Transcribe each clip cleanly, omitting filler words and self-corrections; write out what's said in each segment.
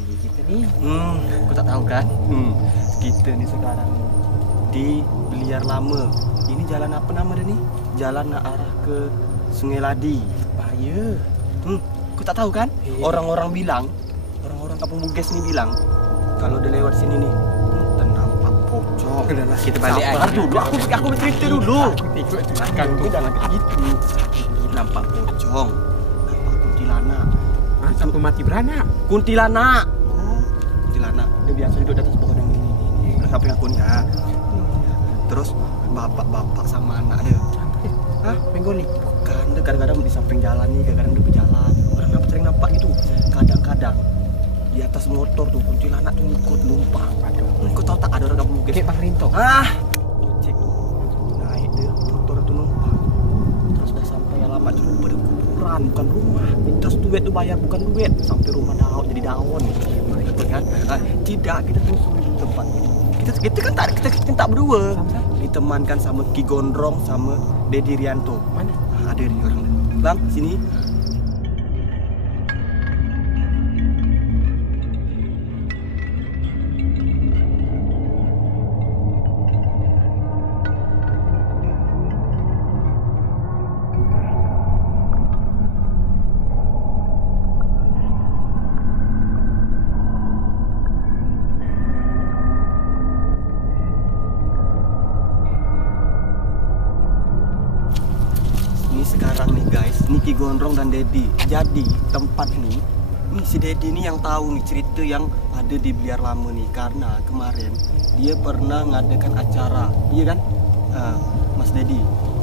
lagi kita nih? Aku tak tahu kan. Kita nih sekarang di Bliar Lama. Ini jalan apa nama dia nih? Jalan arah ke Sungai Ladi. Bahaya. Aku tak tahu kan. Orang-orang bilang, orang-orang Kampung Bugis nih bilang, kalau udah lewat sini nih, ternampak pocong. Udahlah, kita balik Sabar aja. dulu, aku bercerita dulu. Aku ikut tuh. Kamu jangan kayak gitu. Nampak pocong, nampak kuntilanak. Sampai mati beranak. Kuntilanak. Kuntilanak. Dia biasa duduk di atas pohon yang ini. Samping aku nih ya. Terus bapak-bapak sama anak dia. Hah? Penggoli? Bukan, dia kadang-kadang di samping jalan nih, kadang-kadang dia berjalan. Orang apa sering nampak gitu. Kadang-kadang di atas motor tuh kuntilanak tuh ikut numpang. Kau tahu tak ada orang Kampung Bugis? Kayak Bang Rinto. Ojek tuh naik dia motor itu numpang. Terus udah sampai alamat itu pada kuburan, bukan rumah. Terus duit tuh bayar bukan duit, sampai rumah daun jadi daun. Gitu kan? Tidak, kita telusuri di tempat itu. Kita kan tak berdua. Ditemankan sama Ki Gondrong sama Dedi Rianto. Mana? Ada di orang. Bang, sini. Ini sekarang nih guys, ini Ki Gondrong dan Dedi. Jadi tempat nih si Dedi nih yang tahu nih cerita yang ada di Bliar Lama nih. Karena kemarin dia pernah ngadakan acara, iya kan? Mas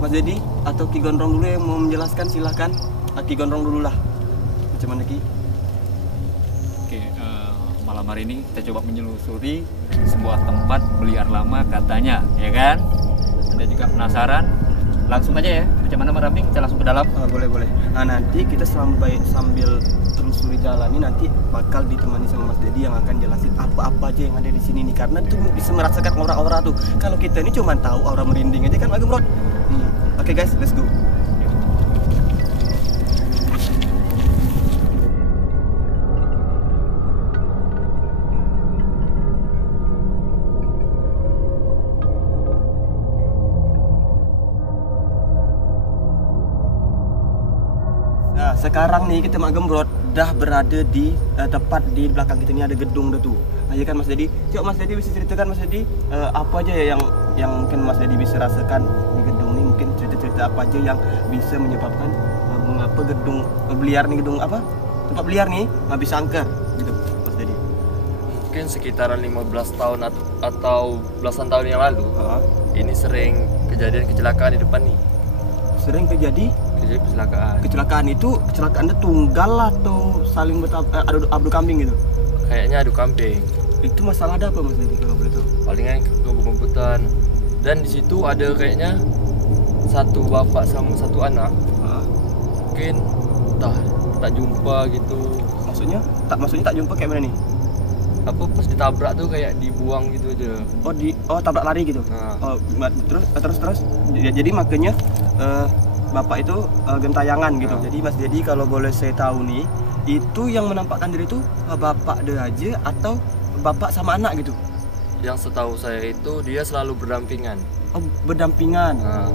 Dedi atau Ki Gondrong dulu yang mau menjelaskan, silahkan. Ki Gondrong dulu lah. Macam mana Ki? Oke, malam hari ini kita coba menyelusuri sebuah tempat Bliar Lama katanya, ya kan? Anda juga penasaran? Langsung aja ya, macam mana Mas Rafi? Kita langsung ke dalam. Boleh. Nanti kita sambil telusuri jalan ini nanti bakal ditemani sama Mas Dedi yang akan jelasin apa-apa aja yang ada di sini nih. Karena itu bisa merasakan aura-aura tuh. Kalau kita ini cuma tahu aura merinding aja kan, Pak Gemrot? Oke guys, let's go. Nah, sekarang nih kita Mak Gembrot dah berada di tepat di belakang kita ini ada gedung dah tuh. Ya kan Mas Dedi? Coba Mas Dedi bisa ceritakan Mas Dedi apa aja ya yang mungkin Mas Dedi bisa rasakan di gedung ini, mungkin cerita-cerita apa aja yang bisa menyebabkan mengapa gedung Bliar nih, gedung apa? Tempat Bliar nih bisa angker gitu Mas Dedi. Mungkin sekitaran 15 tahun atau belasan tahun yang lalu ini sering kejadian kecelakaan di depan nih. Sering terjadi Kecelakaan. kecelakaan itu kecelakaannya tunggal atau saling adu kambing gitu? Kayaknya adu kambing. Itu masalah ada apa Mas Dedi kalau boleh tahu? Palingan kebut-kebutan. Dan di situ ada kayaknya satu bapak sama satu anak. Mungkin tak jumpa gitu. Maksudnya tak jumpa kayak mana nih? Apa pas ditabrak tuh kayak dibuang gitu aja. Tabrak lari gitu. Nah. Terus jadi makanya bapak itu gentayangan gitu. Nah. Jadi Mas Dedi kalau boleh saya tahu nih, itu yang menampakkan diri itu bapak dia aja atau bapak sama anak gitu? Yang setahu saya itu dia selalu berdampingan. Berdampingan. Nah,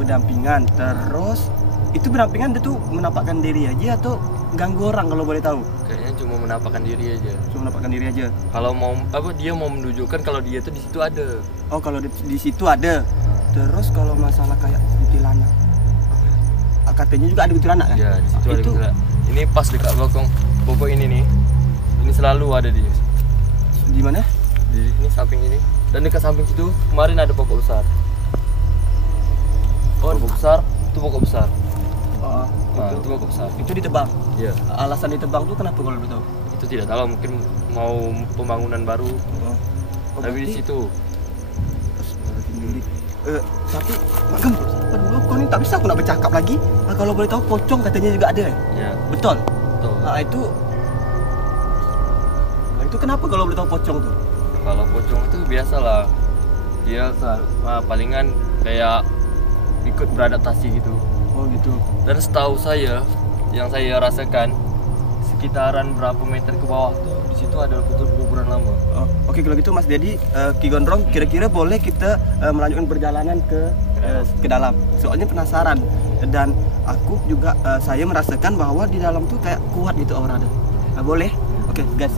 Berdampingan. Terus itu berdampingan dia tuh menampakkan diri aja atau ganggu orang kalau boleh tahu? kayaknya cuma menampakkan diri aja. Cuma menampakkan diri aja. Kalau mau dia mau menunjukkan kalau dia tuh di situ ada. Oh, kalau di situ ada. Terus kalau masalah kayak kuntilanak, katanya juga ada kuntilanak kan? Ya, di situ ada itu kuntilanak. Ini pas dekat pokok ini nih. Ini selalu ada di mana? ini samping ini. Dan dekat samping situ kemarin ada pokok besar. Pokok besar, itu pokok besar. Nah, itu pokok besar. Itu ditebang. Iya. Alasan ditebang tuh kenapa kalau boleh tahu? Itu tidak tahu, mungkin mau pembangunan baru. Tapi di situ. Tapi Magem, dulu kau ini tak bisa aku nak bercakap lagi. Kalau boleh tahu pocong katanya juga ada. Ya, Betul. betul. Itu kenapa kalau boleh tahu pocong tuh? Kalau pocong itu biasalah. Dia palingan kayak ikut beradaptasi gitu. Oh gitu. Dan setahu saya, yang saya rasakan sekitaran berapa meter ke bawah tuh di situ ada kuburan lama. Oh, oke kalau gitu Mas Dedi, Ki Gondrong, kira-kira boleh kita melanjutkan perjalanan ke dalam. Soalnya penasaran dan aku juga saya merasakan bahwa di dalam tuh kayak kuat gitu auranya. Boleh? Oke, guys.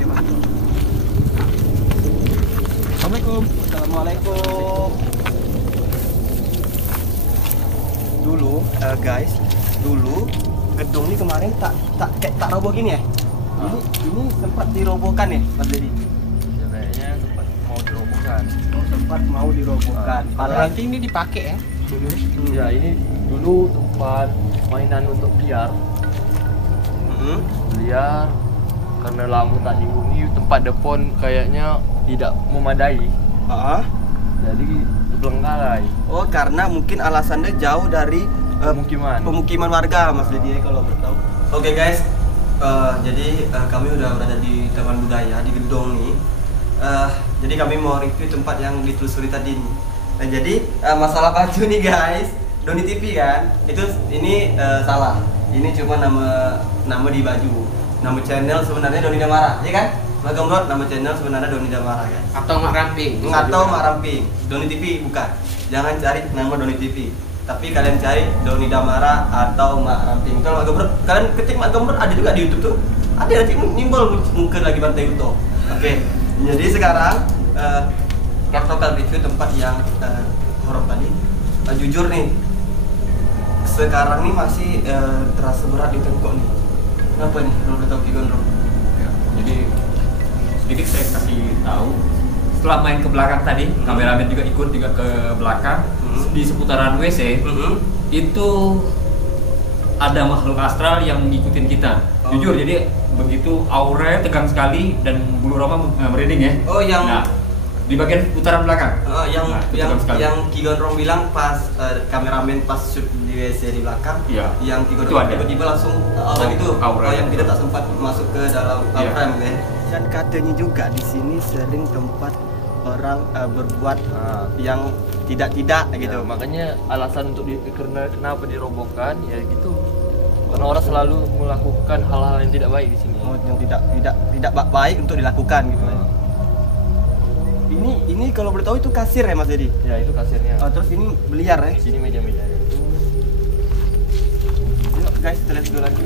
Coba. Assalamualaikum. Assalamualaikum. Dulu, guys, gedung ini kemarin tak roboh gini ya. Ini sempat dirobohkan ya, Mas Dedi? Ya kayaknya sempat mau dirobohkan. Sempat mau dirobohkan. Berarti ini dipakai ya? Ya ini dulu tempat mainan untuk biliar. Biliar karena lama tak dihuni, tempat depan kayaknya tidak memadai. Jadi terbengkalai. Oh, karena mungkin alasannya jauh dari pemukiman warga, Mas Dedi kalau bertahu. Oke guys, jadi kami udah berada di Taman Budaya di gedung nih. Jadi kami mau review tempat yang ditelusuri tadi nih. Nah, jadi masalah baju nih guys, Doni TV kan, ini salah. Ini cuma nama di baju. Nama channel sebenarnya Doni Damara, ya kan? Mak Gembrot, nama channel sebenarnya Doni Damara kan? Atau Mak Ramping? Atau Mak Ramping. Doni TV bukan. Jangan cari nama Doni TV. Tapi kalian cari Doni Damara atau Mak Ramping. Kalau Mak Gembrot, kalian ketik Mak Gembrot ada juga di YouTube tuh. Ada nanti nimbol mungkin lagi bantai YouTube. Oke. Jadi sekarang kita akan review tempat yang horor tadi. Jujur nih, sekarang nih masih terasa berat di tengkok nih. Kenapa nih? Kalau udah tahu Ki Gondrong. Ya, jadi sedikit saya kasih tahu. Setelah main ke belakang tadi, kameramen juga ikut juga ke belakang di seputaran WC. Itu ada makhluk astral yang ngikutin kita. Jujur, jadi begitu auranya tegang sekali dan bulu roma merinding ya. Oh, yang nah, di bagian putaran belakang. Yang Ki Gondrong bilang pas kameramen pas shoot di WC di belakang, yang Ki Gondrong tiba-tiba langsung aura gitu. Yang kita tak sempat masuk ke dalam frame ya. Dan katanya juga di sini sering tempat orang berbuat yang tidak gitu. Makanya alasan untuk kenapa dirobohkan ya gitu. Karena orang selalu melakukan hal-hal yang tidak baik di sini. Yang tidak baik untuk dilakukan gitu ya. Ini kalau boleh tahu itu kasir ya Mas Dedi? Ya itu kasirnya. Terus ini biliar ya? Sini meja-mejanya. Yuk guys, kita lihat dulu lagi.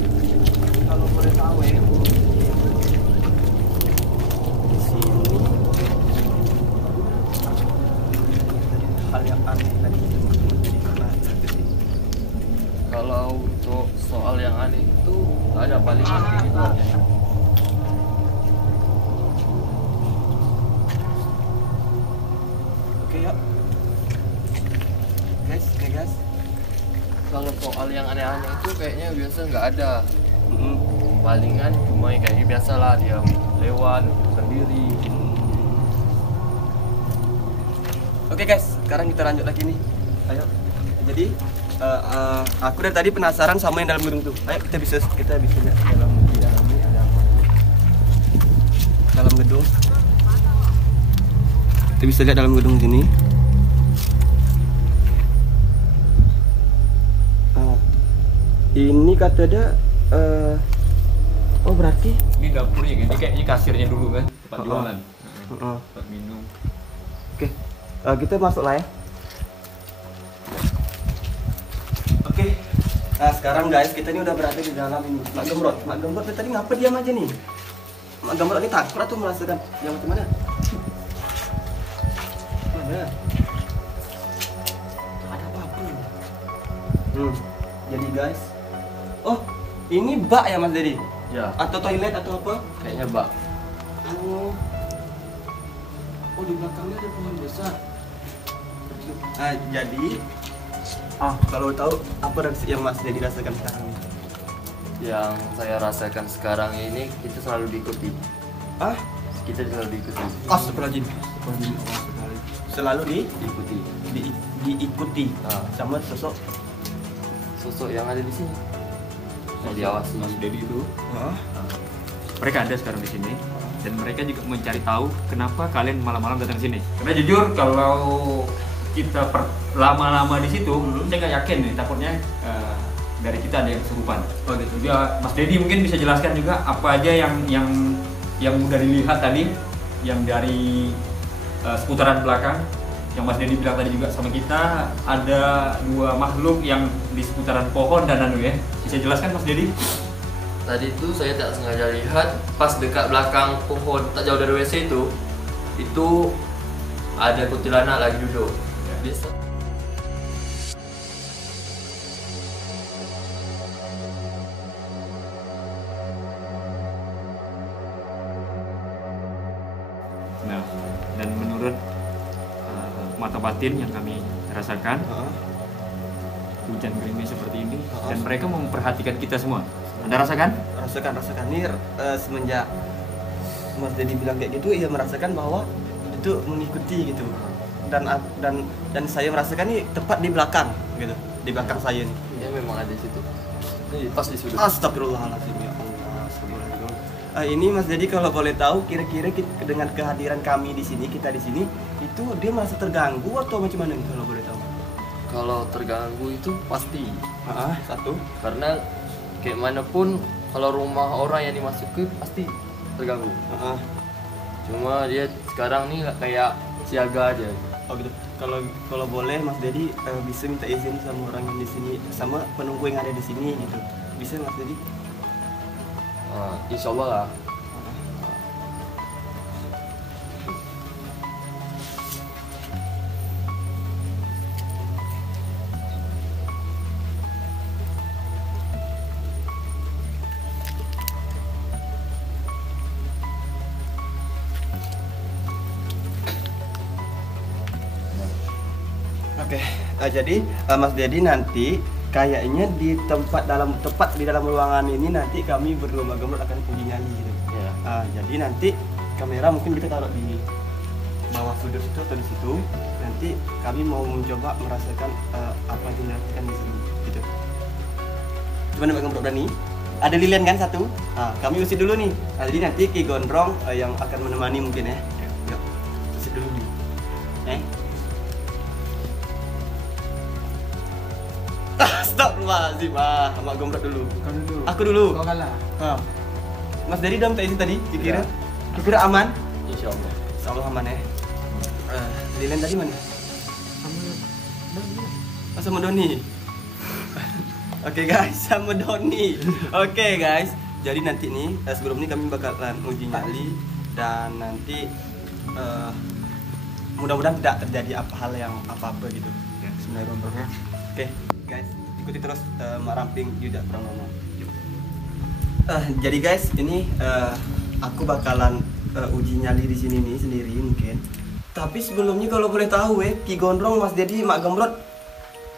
Kalau boleh tahu ya. Di sini hal yang aneh tadi. Kalau untuk soal yang aneh itu ada paling aneh gitu aja. Guys. Kalau soal yang aneh-aneh itu kayaknya biasa nggak ada. Palingan cuma kayak biasa lah, dia lewat sendiri. Oke guys, sekarang kita lanjut lagi nih. Ayo. Jadi aku dari tadi penasaran sama yang dalam gedung tuh. Ayo kita bisa lihat dalam ini ada apa. Dalam gedung. Kita bisa lihat dalam gedung sini. Ini kata dia oh berarti Ini dapurnya kan, ini kayaknya kasirnya dulu kan, tempat jualan, tempat minum. Oke, kita masuk lah ya. Oke, nah sekarang guys kita ini udah berada di dalam ini. Mak Gembrot tadi ngapa diam aja nih? Mak Gembrot ini takut atau merasakan yang macam mana? Ada apa-apa? Jadi guys, oh ini bak ya Mas Dedi? Ya. Atau toilet atau apa? Kayaknya bak. Oh di belakangnya ada pohon besar. Jadi kalau tahu apa yang Mas Dedi rasakan sekarang ini? Yang saya rasakan sekarang ini kita selalu diikuti. Kita selalu diikuti. Astagfirullahaladzim. Selalu diikuti sama sosok yang ada di sini. Yang diawasi. Mas Dedi itu. Mereka ada sekarang di sini dan mereka juga mencari tahu kenapa kalian malam-malam datang ke sini. Karena jujur kalau kita lama-lama di situ, saya nggak yakin nih takutnya dari kita ada yang kesurupan. Oh gitu. Juga Mas Dedi mungkin bisa jelaskan juga apa aja yang udah dilihat tadi, yang dari seputaran belakang. Yang Mas Dedi bilang tadi juga sama kita ada 2 makhluk yang di seputaran pohon dan anu ya. Bisa jelaskan Mas Dedi? Tadi itu saya tak sengaja lihat pas dekat belakang pohon tak jauh dari WC itu ada kuntilanak lagi duduk. Biasa. Nah, dan menurut mata batin yang kami rasakan, hujan gerimis seperti ini dan mereka memperhatikan kita semua. Anda rasakan? Rasakan nih semenjak Mas Dedi bilang kayak gitu, ia merasakan bahwa itu mengikuti gitu. Dan saya merasakan nih tepat di belakang gitu, di belakang saya nih. Ya memang ada di situ. Ini pas di sudut. Astagfirullahaladzim ya Allah. Ini Mas Dedi kalau boleh tahu kira-kira dengan kehadiran kami di sini, kita di sini, itu dia merasa terganggu atau macam mana nih kalau boleh tahu? Kalau terganggu itu pasti. Satu. Karena kayak manapun kalau rumah orang yang dimasuki pasti terganggu. Cuma dia sekarang nih kayak siaga aja. Oh gitu. Kalau boleh Mas Dedi bisa minta izin sama orang yang di sini, sama penunggu yang ada di sini gitu. Bisa Mas Dedi? Insya Allah lah. Oke, jadi Mas Dedi nanti kayaknya tepat di dalam ruangan ini nanti kami berdua Gemrot akan uji nyali gitu. Ya. Jadi nanti kamera mungkin kita taruh di bawah sudut itu atau di situ. Nanti kami mau mencoba merasakan apa yang dilakukan di sini gitu. Gimana Mbak Gemrot berani? Ada lilian kan satu? Kami usir dulu nih. Jadi nanti Ki Gondrong yang akan menemani mungkin ya. Yuk, usir dulu nih. Astagfirullahaladzim, Mak Gemrot dulu. Aku dulu. Kau kalah. Mas Dedi udah minta izin tadi, kira aman? Insya Allah. Insya Allah aman ya. Lilian tadi mana? Sama Doni. Oke guys, sama Doni. Oke guys, jadi nanti nih sebelum ini kami bakalan uji nyali dan nanti mudah-mudahan tidak terjadi hal yang apa-apa gitu. Bismillahirrahmanirrahim. Oke guys, ikuti terus Mak Ramping Yuda Pranono. Jadi guys, ini aku bakalan uji nyali di sini nih sendiri mungkin. Tapi sebelumnya kalau boleh tahu Ki Gondrong, Mas Dedi, Mak Gemrot,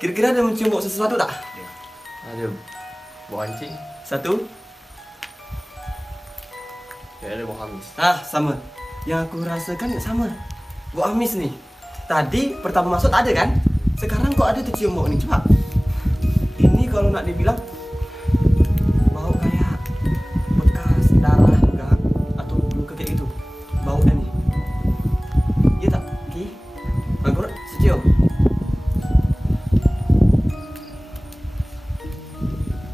kira-kira ada mencium bau sesuatu tak? Ada bau anjing. Satu. Kayak ada bau amis. Sama. Yang aku rasakan sama. Bau amis nih. Tadi pertama masuk ada kan? Sekarang kok ada tercium bau nih, coba. Ini kalau nak dibilang bau kayak bekas darah juga atau luka kayak gitu. Baunya nih. Iya tak? Ki? Bagus, secium.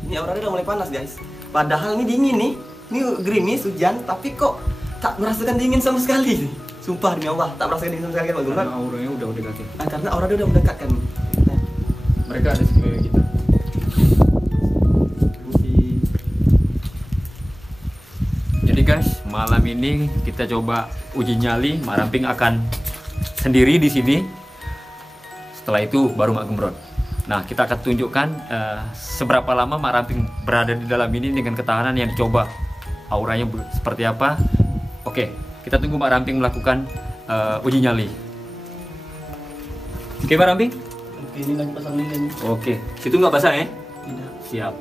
Ini auranya udah mulai panas guys. Padahal ini dingin nih. Ini gerimis, hujan, tapi kok tak merasakan dingin sama sekali nih. Sumpah demi Allah, tak merasakan dingin sama sekali kan Bang Gemrot? Karena auranya udah mendekati. Karena aura dia udah mendekat kan. Mereka ada sekeliling kita. Jadi guys, malam ini kita coba uji nyali. Mak Ramping akan sendiri di sini. Setelah itu baru Mak Gemrot. Nah, kita akan tunjukkan seberapa lama Mak Ramping berada di dalam ini dengan ketahanan yang dicoba. Auranya seperti apa? Oke, kita tunggu Mak Ramping melakukan uji nyali. Oke, Mak Ramping? Oke, ini lagi pasang lilin. Oke, situ nggak basah ya? Tidak. Siap.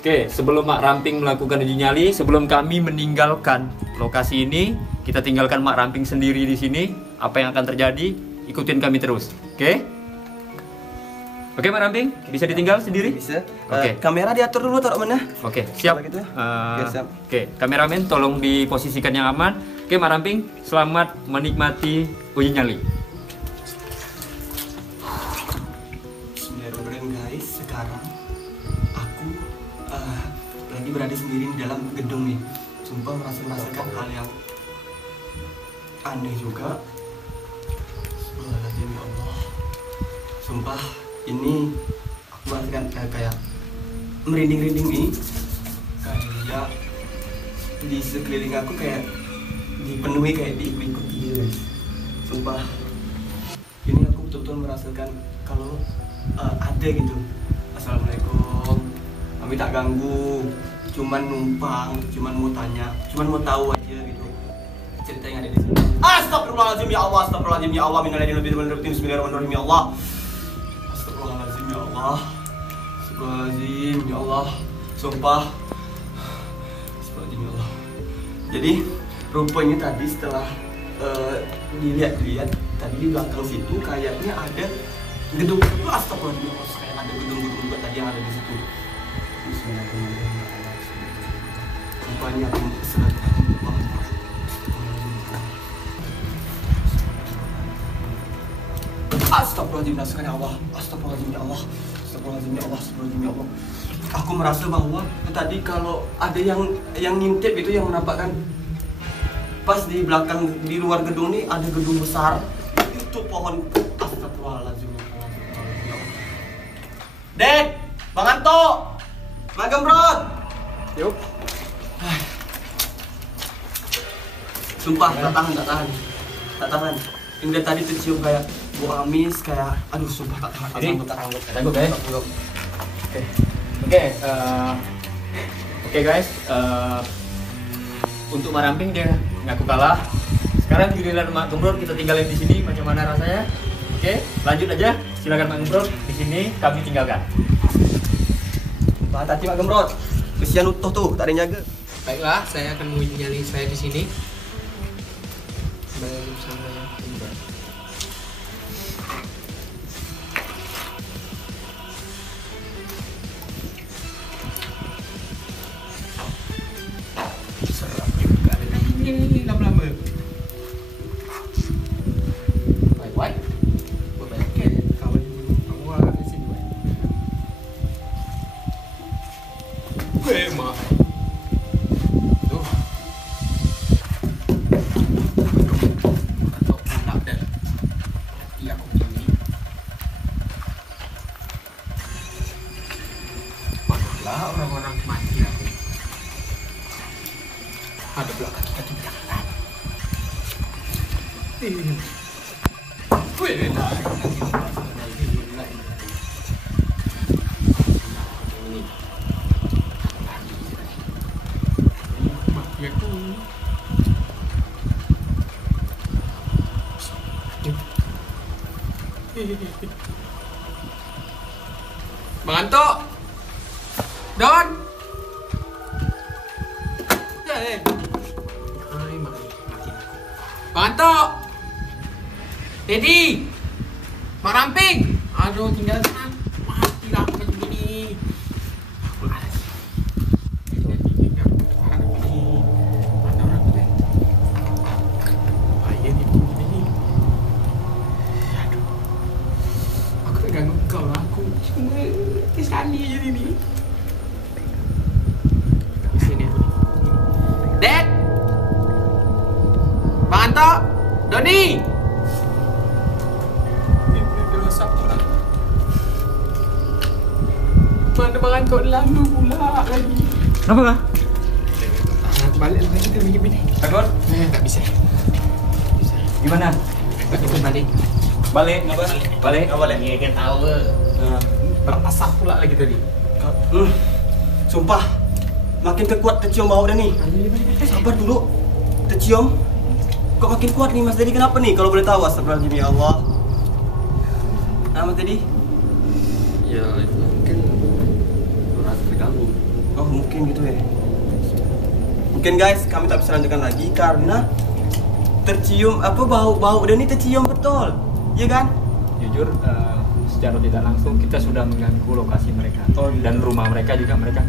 Oke, sebelum Mak Ramping melakukan uji nyali, sebelum kami meninggalkan lokasi ini, kita tinggalkan Mak Ramping sendiri di sini. Apa yang akan terjadi? Ikutin kami terus. Oke? Oke, Mak Ramping, bisa ditinggal sendiri? Bisa. Oke. Kamera diatur dulu taruh mana? Oke, siap. Coba gitu. Siap. Oke, kameramen tolong diposisikan yang aman. Oke, Mak Ramping, selamat menikmati uji nyali. Bismillahirrahmanirrahim guys, sekarang tadi berada sendiri di dalam gedung nih. Sumpah merasakan hal yang aneh juga. Astagfirullahaladzim ya Allah. Sumpah ini aku merasakan kayak merinding-rinding nih. Kayak di sekeliling aku kayak dipenuhi kayak diikuti guys. Sumpah ini aku betul-betul merasakan kalau ada gitu. Assalamualaikum, kami tak ganggu, cuman numpang, cuman mau tanya, cuman mau tahu aja gitu cerita yang ada di sini. Astagfirullahaladzim ya Allah, astagfirullahaladzim ya Allah, minal aidin wal bidin, bismillahirrahmanirrahim ya Allah. Astagfirullahaladzim ya Allah, astagfirullahaladzim ya Allah, sumpah, astagfirullahaladzim ya Allah. Jadi rupanya tadi setelah dilihat tadi di belakang situ kayaknya ada gedung. Astagfirullahaladzim ya Allah, kayak ada gedung-gedung juga tadi yang ada di situ. Bismillahirrahmanirrahim. Rupanya aku sangat Astagfirullahaladzim ya Allah, astagfirullahaladzim ya Allah, astagfirullahaladzim ya Allah, astagfirullahaladzim ya Allah. Aku merasa bahwa tadi kalau ada yang ngintip itu, yang menampakkan pas di belakang, di luar gedung ini ada gedung besar, itu pohon. Astagfirullahaladzim ya Allah. Dek, Bang Anto, Bang Gembrot. Yuk. Sumpah, tak tahan. Ini dari tadi tercium kayak bau amis, kayak aduh sumpah tak tahan. Tangguh guys. Oke guys, untuk Maramping dia ngaku kalah. Sekarang giliran Mak Gembrot kita tinggalin di sini, macam mana rasanya? Oke, lanjut aja. Silakan Mak Gembrot, di sini kami tinggalkan. Hati Mak Gembrot, kesian utuh tuh, tak ada yang jaga. Baiklah, saya akan menguji nyali saya di sini. Bersama yang Gembrot. Ini lama-lama. Baik-baik. Baik-baik. Kawan kamu di sini. Mak. Tuh. Atau tak ada. Iya aku ini. Malah orang-orang mati aku. Ada pula kaki-kaki berjalan. Wih, Bang Anto, Don. Bang Anto, Dedi, Mak Ramping. Aduh, tinggal sana. Matilah aku macam gini. Mana orang tu? Bahaya ni begini. Aduh, aku tak ganggu kau lah. Aku cuma sekali je ni. Sini aku ni. Dad, Bang Anto, Doni. Mana Bang Anto lalu pula lagi. Kenapa kah? Balik lagi kita begini. Takut? Tak bisa. Gimana? Balik. Balik? Balik? Ya kan tahu ke. Terpasah pula lagi tadi. Sumpah, makin kekuat tercium bau dah ni. Sabar dulu, tercium. Kok makin kuat nih Mas Dedi, kenapa nih? Kalau boleh tahu, astagfirullahaladzim ya Allah. Mas Dedi? Ya itu mungkin merasa terganggu. Oh mungkin gitu ya. Mungkin guys, kami tak bisa lanjutkan lagi karena tercium bau dan ini tercium betul, ya kan? Jujur, secara tidak langsung kita sudah mengganggu lokasi mereka. Dan rumah mereka juga mereka.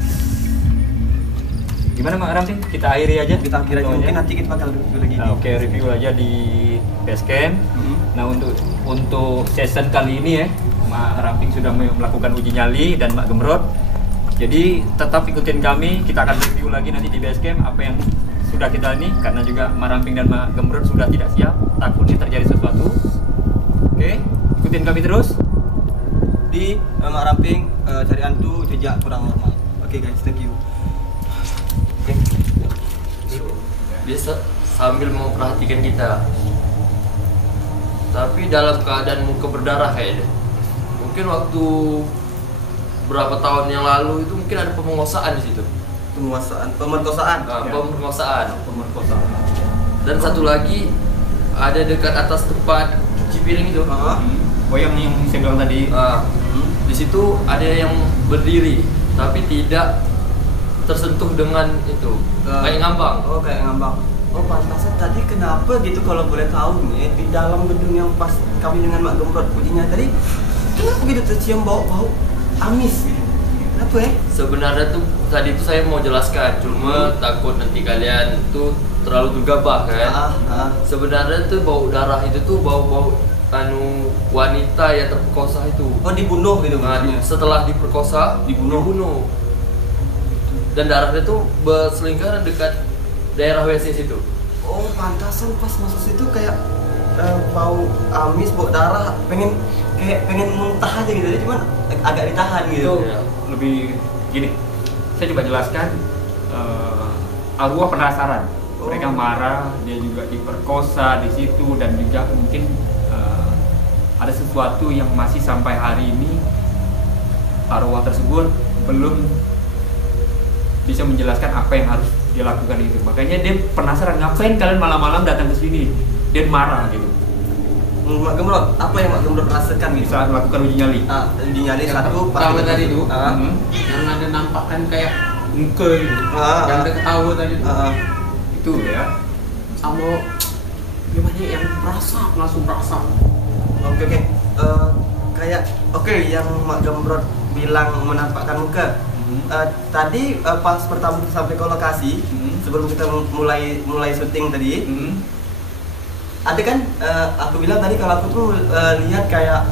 Gimana Mak Ramping? Kita akhiri aja. Kita akhiri aja. Mungkin nanti kita bakal review lagi. Nah, oke, review aja di Basecamp. Nah untuk season kali ini ya, Mak Ramping sudah melakukan uji nyali dan Mak Gembrot. Jadi tetap ikutin kami, kita akan review lagi nanti di base camp apa yang sudah kita ini, karena juga Mak Ramping dan Mak Gembrot sudah tidak siap, takutnya terjadi sesuatu. Oke, ikutin kami terus di Mak Ramping cari hantu jejak kurang normal. Oke guys, thank you. Oke. Dia sambil memperhatikan kita, tapi dalam keadaan muka berdarah kayaknya. Mungkin waktu berapa tahun yang lalu itu mungkin ada pemerkosaan di situ. Pemerkosaan. Pemerkosaan. Dan satu lagi ada dekat atas tempat cuci piring itu. Oh yang saya bilang tadi. Di situ ada yang berdiri, tapi tidak tersentuh dengan itu. Kayak ngambang. Oh, kayak ngambang. Oh, pantasan tadi kenapa gitu kalau boleh tahu nih di dalam gedung yang pas kami dengan Mak Gembrot ujinya tadi, kenapa gitu tercium bau amis gitu? Kenapa ya? Sebenarnya tuh tadi tuh saya mau jelaskan, cuma takut nanti kalian tuh terlalu gegabah kan. Sebenarnya tuh bau darah itu tuh bau wanita yang terperkosa itu. Oh, dibunuh gitu maksudnya? Setelah diperkosa, dibunuh. Dan darahnya tuh berselingkaran dekat daerah WC situ. Oh, pantasan pas masuk situ kayak bau amis, bau darah, pengen muntah aja gitu, cuman agak ditahan gitu. Itu lebih gini, saya coba jelaskan. Arwah penasaran, mereka marah, dia juga diperkosa di situ, dan juga mungkin ada sesuatu yang masih sampai hari ini arwah tersebut belum bisa menjelaskan apa yang harus dia lakukan itu. Makanya dia penasaran, ngapain kalian malam-malam datang ke sini? Dia marah gitu. Mak Gembrot, apa yang Mak Gembrot rasakan gitu Saat melakukan uji nyali? Uji nyali satu pertama tadi itu yang ada nampakkan kayak muka gitu, yang ada ketawa tadi Itu ya. sama gimana yang langsung merasa. Oke. Kayak yang Mak Gembrot bilang menampakkan muka. Tadi pas pertama kita sampai ke lokasi, sebelum kita mulai syuting tadi, ada kan aku bilang tadi kalau aku tuh lihat kayak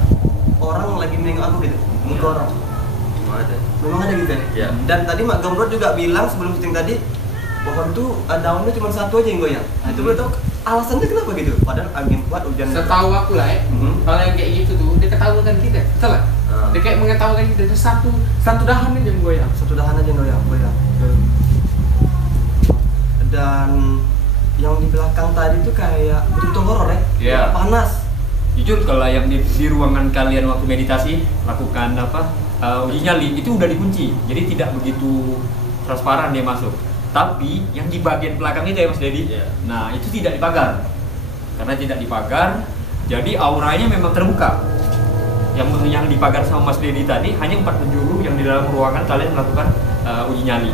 orang lagi menengok aku gitu, muka orang. Memang ada gitu ya? Iya. Dan tadi Mak Gembrot juga bilang sebelum syuting tadi, pohon tuh daunnya cuma satu aja yang goyang. Nah, itu boleh tahu alasannya kenapa gitu? Padahal angin kuat, hujan. Setahu aku lah ya, kalau yang kayak gitu tuh dia ketahuan kita, betul lah. Dia kayak mengetahukan kita itu satu dahan aja yang goyang. Satu dahan aja yang goyang. Dan yang di belakang tadi tuh kayak betul horor ya? Iya. Panas. Jujur kalau yang di ruangan kalian waktu meditasi lakukan uji nyali itu udah dikunci, jadi tidak begitu transparan dia masuk. Tapi yang di bagian belakang itu ya Mas Dedi, nah itu tidak dipagar. Karena tidak dipagar, jadi auranya memang terbuka. Yang dipagar sama Mas Dedi tadi hanya 4 penjuru yang di dalam ruangan kalian melakukan uji nyali.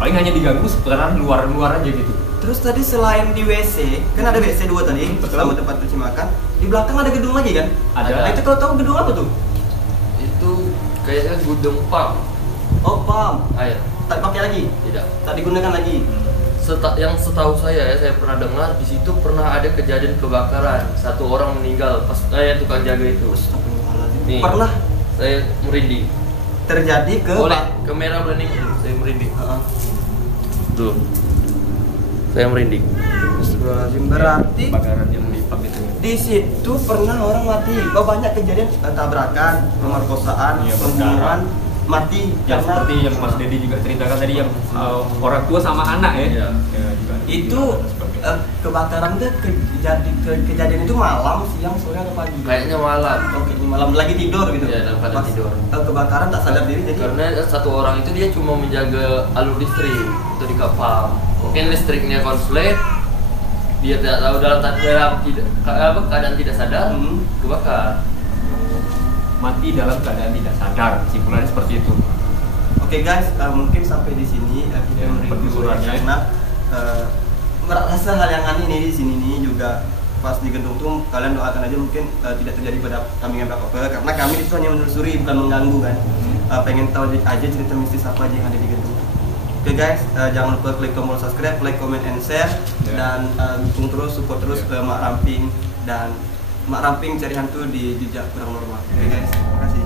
Paling hanya diganggu seputaran luar-luar aja gitu. Terus tadi selain di WC, kan ada WC 2 tadi, sama tempat cuci makan. Di belakang ada gedung lagi kan? Ada. Nah, itu kalau tahu gedung apa tuh? Itu kayaknya gudang pam Oh, pam. air. Tak pakai lagi? Tidak. Tak digunakan lagi? Yang setahu saya pernah dengar di situ pernah ada kejadian kebakaran, 1 orang meninggal pas tukang jaga itu. Nih, Pernah saya merinding. terjadi ke Kamera blending, saya merinding. Tuh, saya merinding. Berarti Kebakaran yang di pub itu. di situ pernah orang mati. Oh, banyak kejadian tabrakan, pemerkosaan, Iya, pembunuhan, mati Yang seperti yang Mas Dedi juga ceritakan tadi, yang orang tua sama anak ya. Iya. Juga itu kebakaran itu kejadian itu malam, siang, sore atau pagi? Kayaknya malam. Oke, malam lagi tidur gitu. Iya, dalam keadaan Pas, tidur. Kebakaran tak sadar diri jadi. Karena 1 orang itu dia cuma menjaga alur listrik itu di kapal. Mungkin listriknya konslet, dia tidak tahu dalam keadaan tidak sadar, kebakar. mati dalam keadaan tidak sadar, kesimpulannya seperti itu. Oke guys, mungkin sampai di sini video penelusurannya. karena merasa hal yang aneh nih di sini nih juga pas di gedung tuh kalian doakan aja mungkin tidak terjadi pada kami yang bakal, karena kami itu hanya menelusuri bukan mengganggu kan. Pengen tahu aja cerita mistis apa aja yang ada di gedung. Oke guys, jangan lupa klik tombol subscribe, like, comment, and share, dan dukung terus, support terus ke Mak Ramping dan Mak Ramping cari hantu di jejak kurang normal. Oke guys, terima kasih.